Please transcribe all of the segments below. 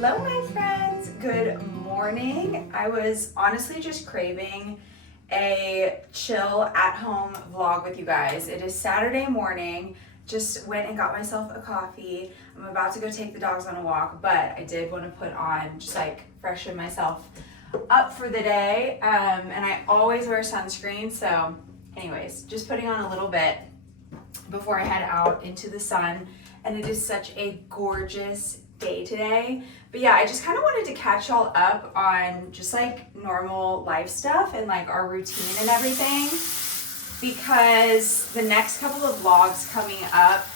Hello my friends, good morning. I was honestly just craving a chill at home vlog with you guys. It is Saturday morning, just went and got myself a coffee. I'm about to go take the dogs on a walk, but I did want to put on, just like freshen myself up for the day. And I always wear sunscreen, so anyways, just putting on a little bit before I head out into the sun. And it is such a gorgeous day today. But yeah, I just kind of wanted to catch y'all up on just like normal life stuff and like our routine and everything, because the next couple of vlogs coming up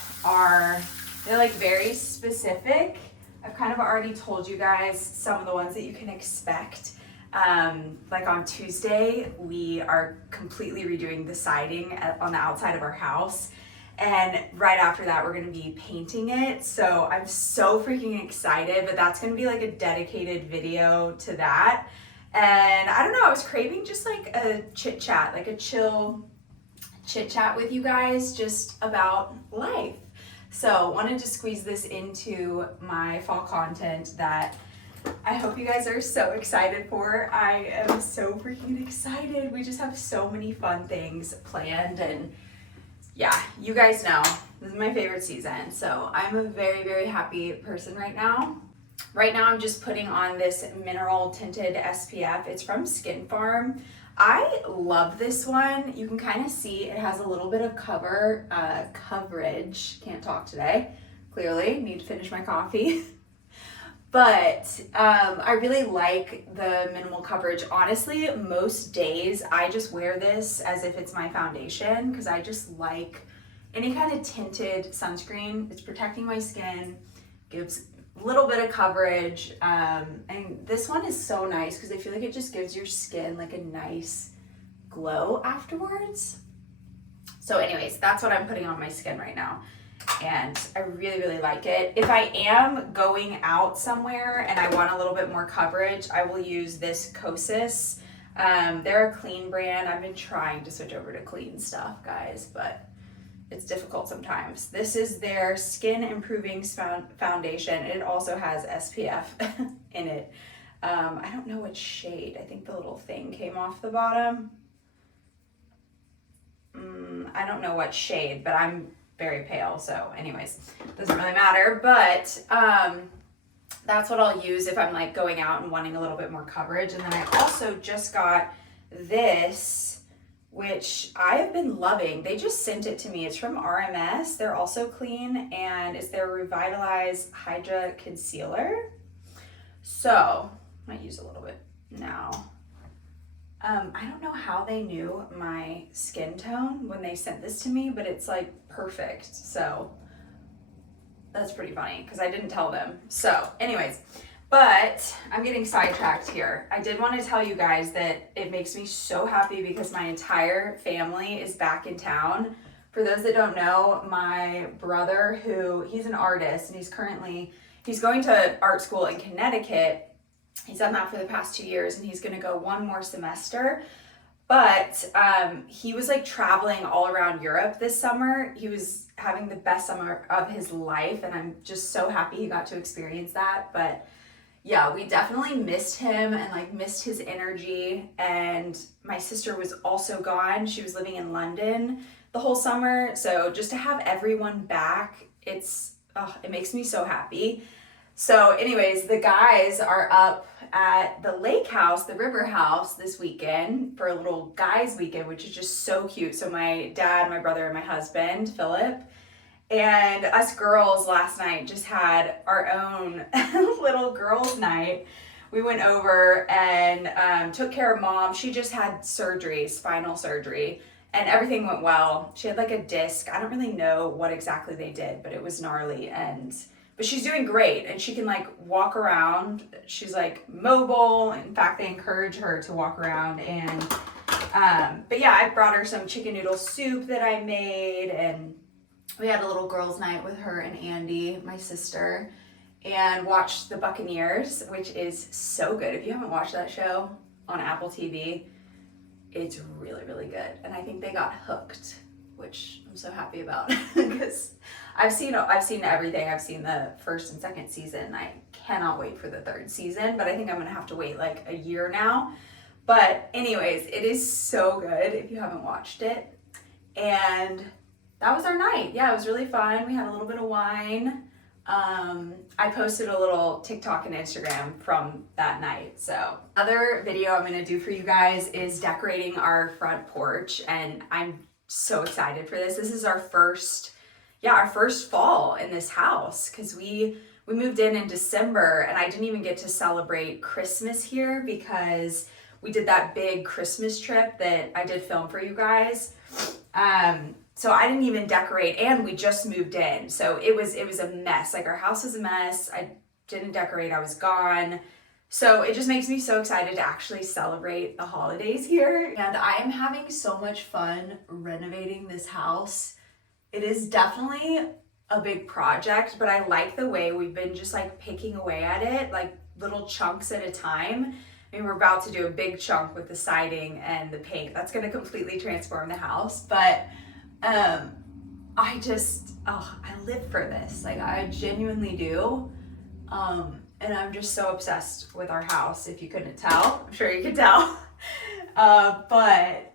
they're like very specific. I've kind of already told you guys some of the ones that you can expect. Like on Tuesday, we are completely redoing the siding on the outside of our house. And right after that, we're gonna be painting it. So I'm so freaking excited, but that's gonna be like a dedicated video to that. And I don't know, I was craving just like a chit chat, like a chill chit chat with you guys just about life. So wanted to squeeze this into my fall content that I hope you guys are so excited for. I am so freaking excited. We just have so many fun things planned, and yeah, you guys know, this is my favorite season. So I'm a very, very happy person right now. Right now I'm just putting on this mineral tinted SPF. It's from Skin Farm. I love this one. You can kind of see it has a little bit of coverage. Can't talk today, clearly. Need to finish my coffee. But I really like the minimal coverage. Honestly, most days I just wear this as if it's my foundation because I just like any kind of tinted sunscreen. It's protecting my skin, gives a little bit of coverage. And this one is so nice because I feel like it just gives your skin like a nice glow afterwards. So anyways, that's what I'm putting on my skin right now. And I really, really like it. If I am going out somewhere and I want a little bit more coverage, I will use this Kosas. They're a clean brand. I've been trying to switch over to clean stuff, guys, but it's difficult sometimes. This is their Skin Improving Foundation. It also has SPF in it. I don't know what shade. I think the little thing came off the bottom. I don't know what shade, but I'm very pale, so anyways, doesn't really matter. But that's what I'll use if I'm like going out and wanting a little bit more coverage. And then I also just got this, which I have been loving. They just sent it to me. It's from RMS. They're also clean, and it's their Revitalize Hydra Concealer. So I might use a little bit now. I don't know how they knew my skin tone when they sent this to me, but it's like perfect. So that's pretty funny because I didn't tell them. So anyways, but I'm getting sidetracked here. I did want to tell you guys that it makes me so happy because my entire family is back in town. For those that don't know, my brother, he's an artist and he's going to art school in Connecticut. He's done that for the past 2 years and he's gonna go one more semester. But he was like traveling all around Europe this summer. He was having the best summer of his life and I'm just so happy he got to experience that. But yeah, we definitely missed him and like missed his energy. And my sister was also gone. She was living in London the whole summer. So just to have everyone back, it makes me so happy. So anyways, the guys are up at the lake house, the river house this weekend for a little guys weekend, which is just so cute. So my dad, my brother, and my husband, Philip, and us girls last night just had our own little girls night. We went over and took care of mom. She just had surgery, spinal surgery, and everything went well. She had like a disc. I don't really know what exactly they did, but it was gnarly. But she's doing great and she can like walk around. She's like mobile. In fact, they encourage her to walk around. And but yeah, I brought her some chicken noodle soup that I made, and we had a little girls' night with her and Andy, my sister, and watched The Buccaneers, which is so good. If you haven't watched that show on Apple TV, it's really, really good. And I think they got hooked which I'm so happy about because I've seen everything. I've seen the first and second season. I cannot wait for the third season, but I think I'm gonna have to wait like a year now. But anyways, it is so good if you haven't watched it. And that was our night. Yeah, it was really fun. We had a little bit of wine. I posted a little TikTok and Instagram from that night. So other video I'm gonna do for you guys is decorating our front porch, and I'm so excited for this. This is our first fall in this house, because we moved in December, and I didn't even get to celebrate Christmas here because we did that big Christmas trip that I did film for you guys. So I didn't even decorate, and we just moved in. So it was a mess. Like, our house was a mess. I didn't decorate. I was gone. So it just makes me so excited to actually celebrate the holidays here. And I am having so much fun renovating this house. It is definitely a big project, but I like the way we've been just like picking away at it, like little chunks at a time. I mean, we're about to do a big chunk with the siding and the paint. That's gonna completely transform the house, but I live for this. Like, I genuinely do. And I'm just so obsessed with our house, if you couldn't tell. I'm sure you could tell. But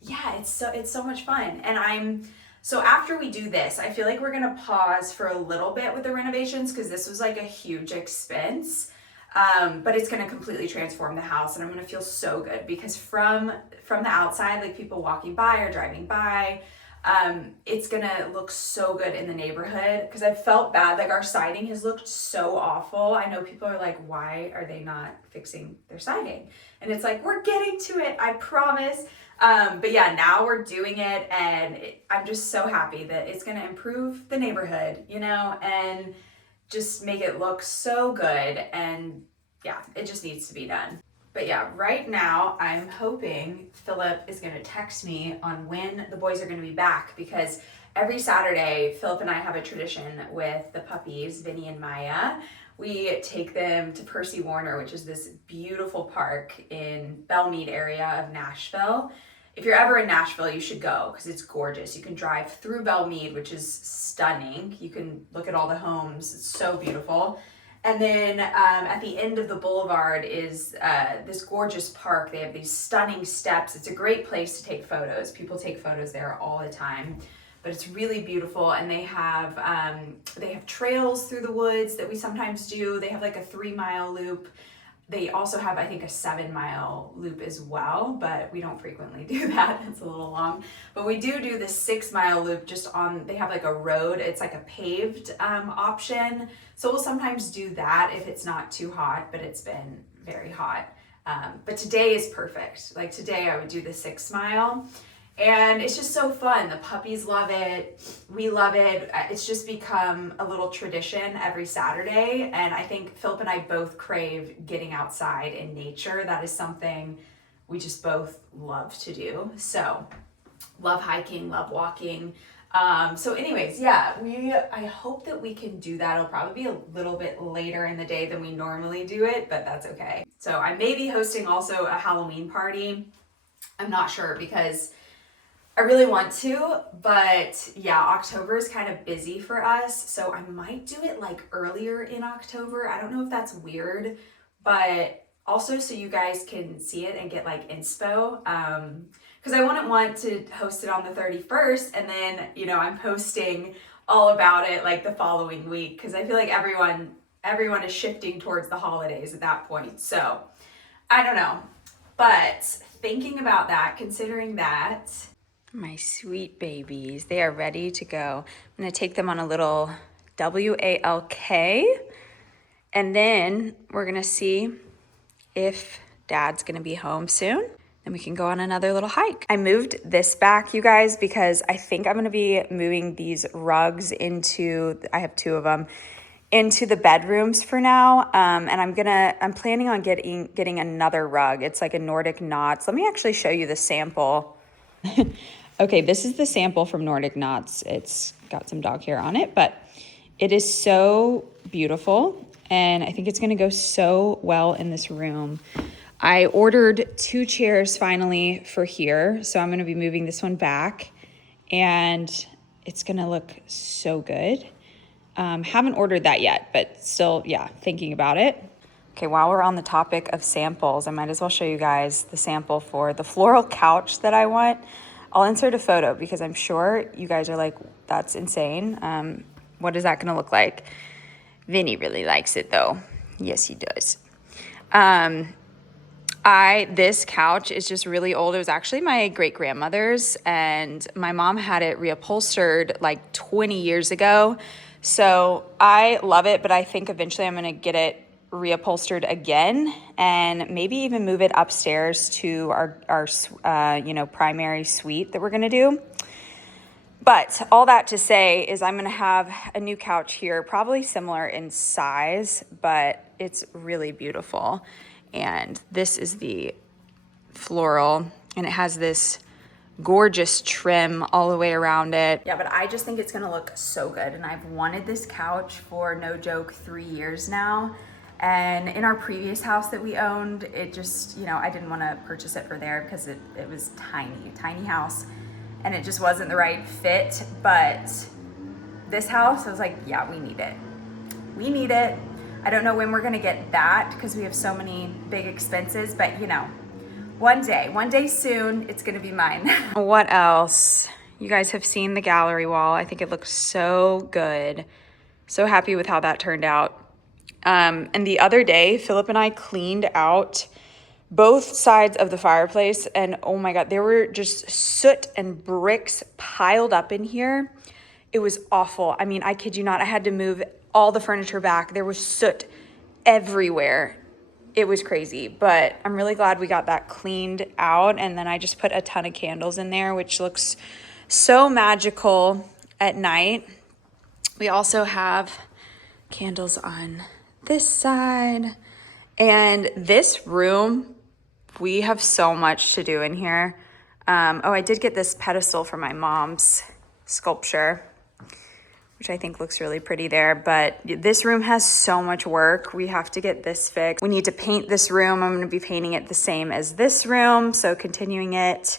yeah, it's so much fun. And so after we do this, I feel like we're gonna pause for a little bit with the renovations, because this was like a huge expense. But it's gonna completely transform the house, and I'm gonna feel so good, because from the outside, like people walking by or driving by, it's gonna look so good in the neighborhood, because I felt bad. Like, our siding has looked so awful. I know people are like, why are they not fixing their siding? And it's like, we're getting to it, I promise. But yeah, now we're doing it, and I'm just so happy that it's gonna improve the neighborhood, you know, and just make it look so good. And yeah, it just needs to be done. But yeah, right now I'm hoping Philip is gonna text me on when the boys are gonna be back, because every Saturday, Philip and I have a tradition with the puppies, Vinny and Maya. We take them to Percy Warner, which is this beautiful park in Belmead area of Nashville. If you're ever in Nashville, you should go, because it's gorgeous. You can drive through Belmead, which is stunning. You can look at all the homes. It's so beautiful. And then at the end of the boulevard is this gorgeous park. They have these stunning steps. It's a great place to take photos. People take photos there all the time, but it's really beautiful. And they have trails through the woods that we sometimes do. They have like a 3-mile loop. They also have, I think, a 7-mile loop as well, but we don't frequently do that. It's a little long. But we do the 6-mile loop they have like a road. It's like a paved option. So we'll sometimes do that if it's not too hot, but it's been very hot. But today is perfect. Like, today I would do the 6-mile. And it's just so fun. The puppies love it. We love it. It's just become a little tradition every Saturday. And I think Philip and I both crave getting outside in nature. That is something we just both love to do. So, love hiking, love walking. So anyways, yeah, I hope that we can do that. It'll probably be a little bit later in the day than we normally do it, but that's okay. So I may be hosting also a Halloween party. I'm not sure, because I really want to, but yeah, October is kind of busy for us, so I might do it like earlier in October. I don't know if that's weird, but also so you guys can see it and get like inspo, because I wouldn't want to host it on the 31st and then, you know, I'm posting all about it like the following week, because I feel like everyone is shifting towards the holidays at that point. So I don't know, but thinking about that, considering that, my sweet babies, they are ready to go. I'm gonna take them on a little WALK, and then we're gonna see if Dad's gonna be home soon. Then we can go on another little hike. I moved this back, you guys, because I think I'm gonna be moving these rugs I have 2 of them, into the bedrooms for now. And I'm planning on getting another rug. It's like a Nordic Knots. Let me actually show you the sample. Okay, this is the sample from Nordic Knots. It's got some dog hair on it, but it is so beautiful, and I think it's gonna go so well in this room. I ordered 2 chairs finally for here, so I'm gonna be moving this one back, and it's gonna look so good. Haven't ordered that yet, but still, yeah, thinking about it. Okay, while we're on the topic of samples, I might as well show you guys the sample for the floral couch that I want. I'll insert a photo because I'm sure you guys are like, that's insane. What is that gonna look like? Vinny really likes it though. Yes, he does. This couch is just really old. It was actually my great-grandmother's, and my mom had it reupholstered like 20 years ago. So I love it, but I think eventually I'm gonna get it reupholstered again and maybe even move it upstairs to our primary suite that we're gonna do. But all that to say is I'm gonna have a new couch here, probably similar in size, but it's really beautiful. And this is the floral, and it has this gorgeous trim all the way around it. Yeah, but I just think it's gonna look so good, and I've wanted this couch for, no joke, 3 years now. And in our previous house that we owned, it just, I didn't want to purchase it for there because it was tiny house, and it just wasn't the right fit. But this house, I was like, yeah, we need it. I don't know when we're gonna get that because we have so many big expenses, but one day soon, it's gonna be mine. What else? You guys have seen the gallery wall. I think it looks so good. So happy with how that turned out. And the other day, Philip and I cleaned out both sides of the fireplace, and oh my God, there were just soot and bricks piled up in here. It was awful. I mean, I kid you not, I had to move all the furniture back. There was soot everywhere. It was crazy, but I'm really glad we got that cleaned out. And then I just put a ton of candles in there, which looks so magical at night. We also have candles on this side. And this room, we have so much to do in here. I did get this pedestal for my mom's sculpture, which I think looks really pretty there. But this room has so much work. We have to get this fixed. We need to paint this room. I'm gonna be painting it the same as this room, so continuing it.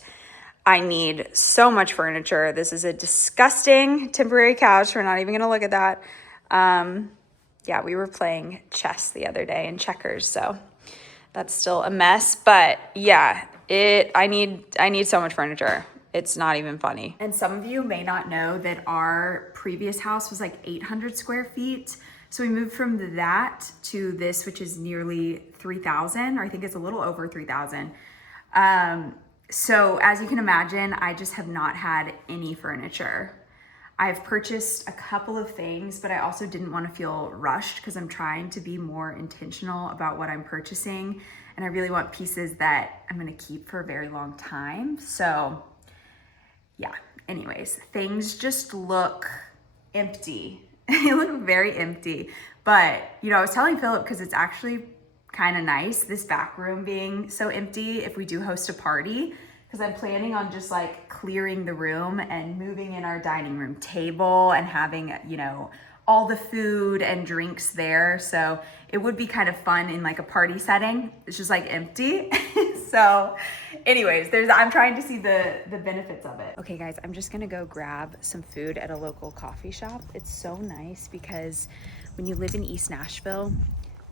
I need so much furniture. This is a disgusting temporary couch. We're not even gonna look at that. Yeah, we were playing chess the other day and checkers, so that's still a mess. But yeah, I need so much furniture. It's not even funny. And some of you may not know that our previous house was like 800 square feet. So we moved from that to this, which is nearly 3,000, or I think it's a little over 3,000. So as you can imagine, I just have not had any furniture. I've purchased a couple of things, but I also didn't want to feel rushed because I'm trying to be more intentional about what I'm purchasing. And I really want pieces that I'm going to keep for a very long time. So yeah, anyways, things just look empty. They look very empty. But, I was telling Philip, because it's actually kind of nice, this back room being so empty if we do host a party, because I'm planning on just like clearing the room and moving in our dining room table and having, all the food and drinks there. So it would be kind of fun in like a party setting. It's just like empty. So anyways, I'm trying to see the benefits of it. Okay guys, I'm just gonna go grab some food at a local coffee shop. It's so nice because when you live in East Nashville,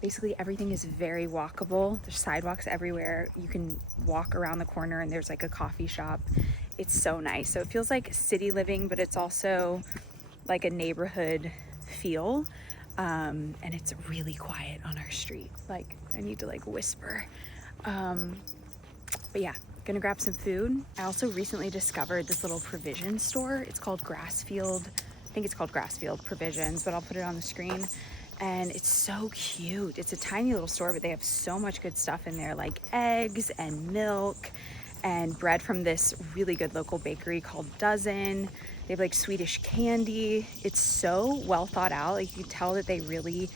basically everything is very walkable. There's sidewalks everywhere. You can walk around the corner and there's like a coffee shop. It's so nice. So it feels like city living, but it's also like a neighborhood feel. And it's really quiet on our street. Like I need to like whisper. But yeah, gonna grab some food. I also recently discovered this little provision store. It's called Grassfield. I think it's called Grassfield Provisions, but I'll put it on the screen. And it's so cute. It's a tiny little store, but they have so much good stuff in there, like eggs and milk and bread from this really good local bakery called Dozen. They have like Swedish candy. It's so well thought out. Like you can tell that they really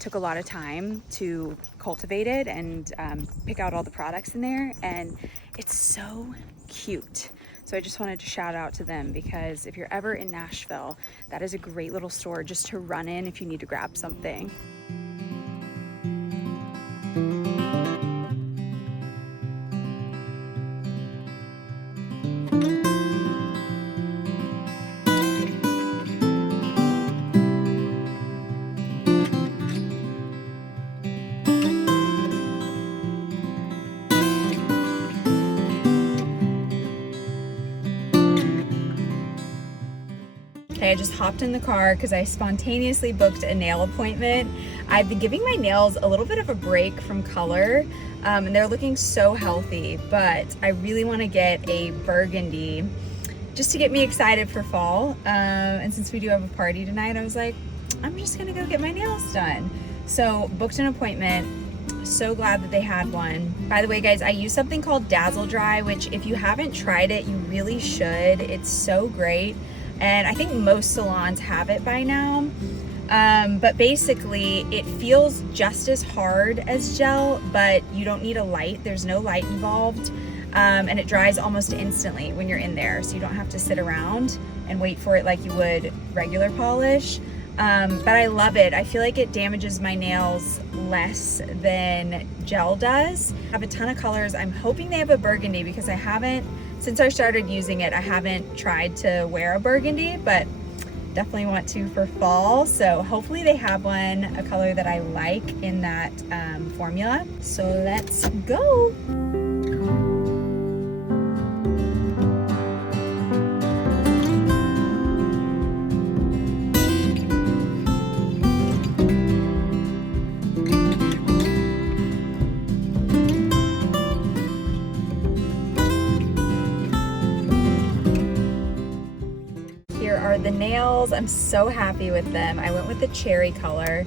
took a lot of time to cultivate it and pick out all the products in there. And it's so cute. So I just wanted to shout out to them because if you're ever in Nashville, that is a great little store just to run in if you need to grab something. Hey, I just hopped in the car because I spontaneously booked a nail appointment. I've been giving my nails a little bit of a break from color, and they're looking so healthy, but I really want to get a burgundy just to get me excited for fall. And since we do have a party tonight, I was like, I'm just gonna go get my nails done. So booked an appointment. So glad that they had one. By the way, guys, I use something called Dazzle Dry, which if you haven't tried it, you really should. It's so great. And I think most salons have it by now. But basically it feels just as hard as gel, but you don't need a light. There's no light involved. And it dries almost instantly when you're in there. So you don't have to sit around and wait for it like you would regular polish. But I love it. I feel like it damages my nails less than gel does. I have a ton of colors. I'm hoping they have a burgundy because I haven't, since I started using it, I haven't tried to wear a burgundy, but definitely want to for fall. So hopefully they have one, a color that I like in that formula. So let's go. Here are the nails. I'm so happy with them. I went with the cherry color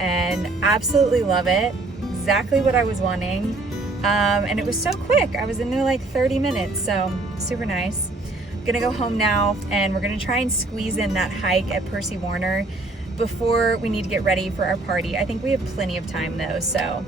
and absolutely love it. Exactly what I was wanting. And it was so quick. I was in there like 30 minutes, so super nice. I'm gonna go home now and we're gonna try and squeeze in that hike at Percy Warner before we need to get ready for our party. I think we have plenty of time though, so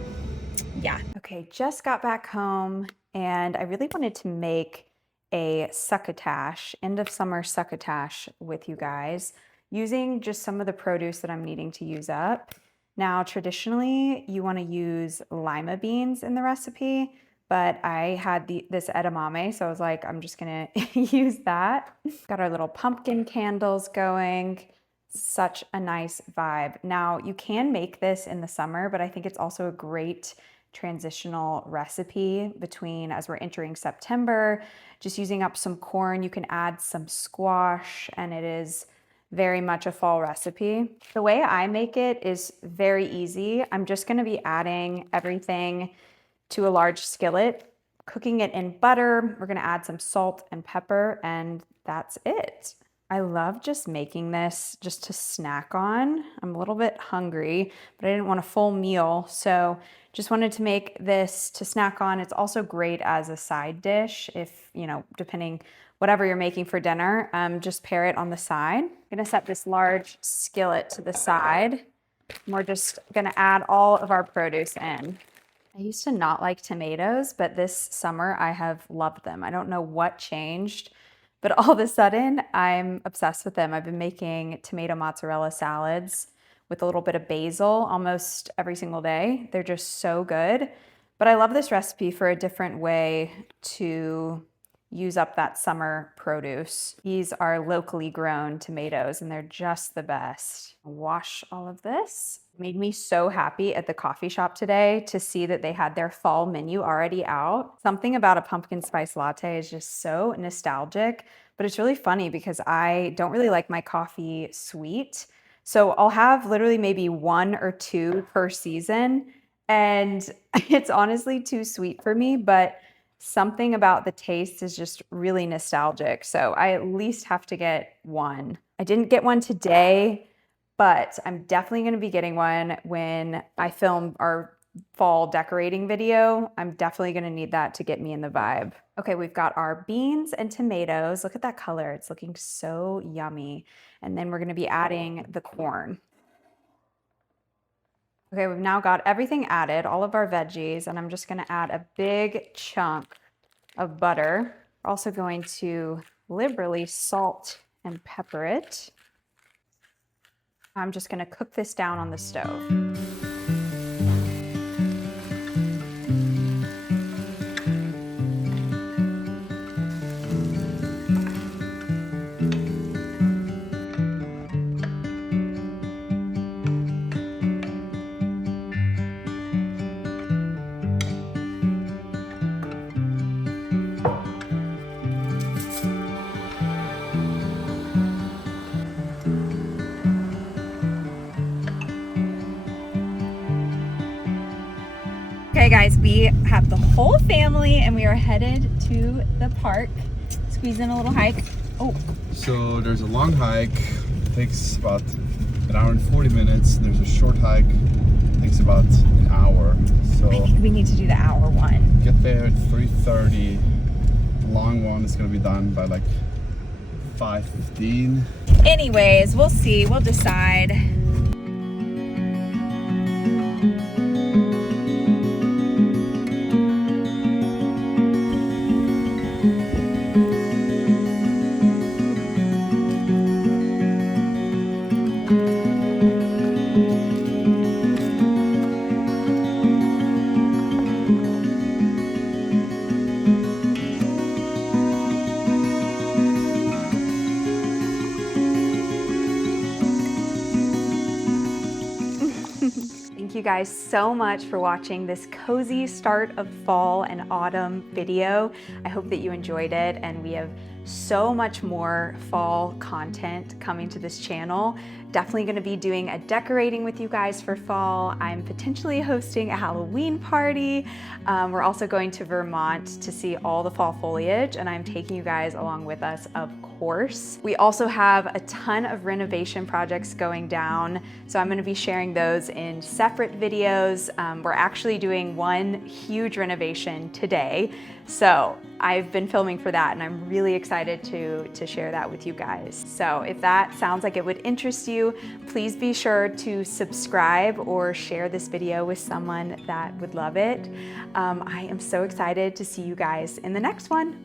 yeah. Okay, just got back home and I really wanted to make a succotash, end of summer succotash with you guys using just some of the produce that I'm needing to use up. Now, traditionally, you want to use lima beans in the recipe, but I had this edamame, so I was like, I'm just gonna use that. Got our little pumpkin candles going. Such a nice vibe. Now, you can make this in the summer, but I think it's also a great transitional recipe between as we're entering September, just using up some corn. You can add some squash and it is very much a fall recipe. The way I make it is very easy. I'm just going to be adding everything to a large skillet, cooking it in butter. We're going to add some salt and pepper and that's it. I love just making this just to snack on. I'm a little bit hungry, but I didn't want a full meal, so just wanted to make this to snack on. It's also great as a side dish if, you know, depending whatever you're making for dinner, just pair it on the side. I'm gonna set this large skillet to the side. And we're just gonna add all of our produce in. I used to not like tomatoes, but this summer I have loved them. I don't know what changed, but all of a sudden I'm obsessed with them. I've been making tomato mozzarella salads with a little bit of basil almost every single day. They're just so good. But I love this recipe for a different way to use up that summer produce. These are locally grown tomatoes and they're just the best. Wash all of this. Made me so happy at the coffee shop today to see that they had their fall menu already out. Something about a pumpkin spice latte is just so nostalgic, but it's really funny because I don't really like my coffee sweet. So I'll have literally maybe 1 or 2 per season, and it's honestly too sweet for me, but something about the taste is just really nostalgic. So I at least have to get one. I didn't get one today, but I'm definitely going to be getting one when I film our fall decorating video. I'm definitely going to need that to get me in the vibe. Okay, we've got our beans and tomatoes. Look at that color. It's looking so yummy. And then we're going to be adding the corn. Okay, we've now got everything added, all of our veggies, and I'm just going to add a big chunk of butter. We're also going to liberally salt and pepper it. I'm just going to cook this down on the stove. Okay guys, we have the whole family and we are headed to the park. Squeeze in a little hike. Oh. So there's a long hike, takes about an hour and 40 minutes. There's a short hike, takes about an hour. So I think we need to do the hour one. Get there at 3:30. The long one is gonna be done by like 5:15. Anyways, we'll see, we'll decide. Thank you guys so much for watching this cozy start of fall and autumn video. I hope that you enjoyed it, and we have so much more fall content coming to this channel. Definitely going to be doing a decorating with you guys for fall. I'm potentially hosting a Halloween party. We're also going to Vermont to see all the fall foliage, and I'm taking you guys along with us, of course. We also have a ton of renovation projects going down, so I'm going to be sharing those in separate videos. We're actually doing one huge renovation today, so I've been filming for that and I'm really excited to share that with you guys. So if that sounds like it would interest you, please be sure to subscribe or share this video with someone that would love it. I am so excited to see you guys in the next one.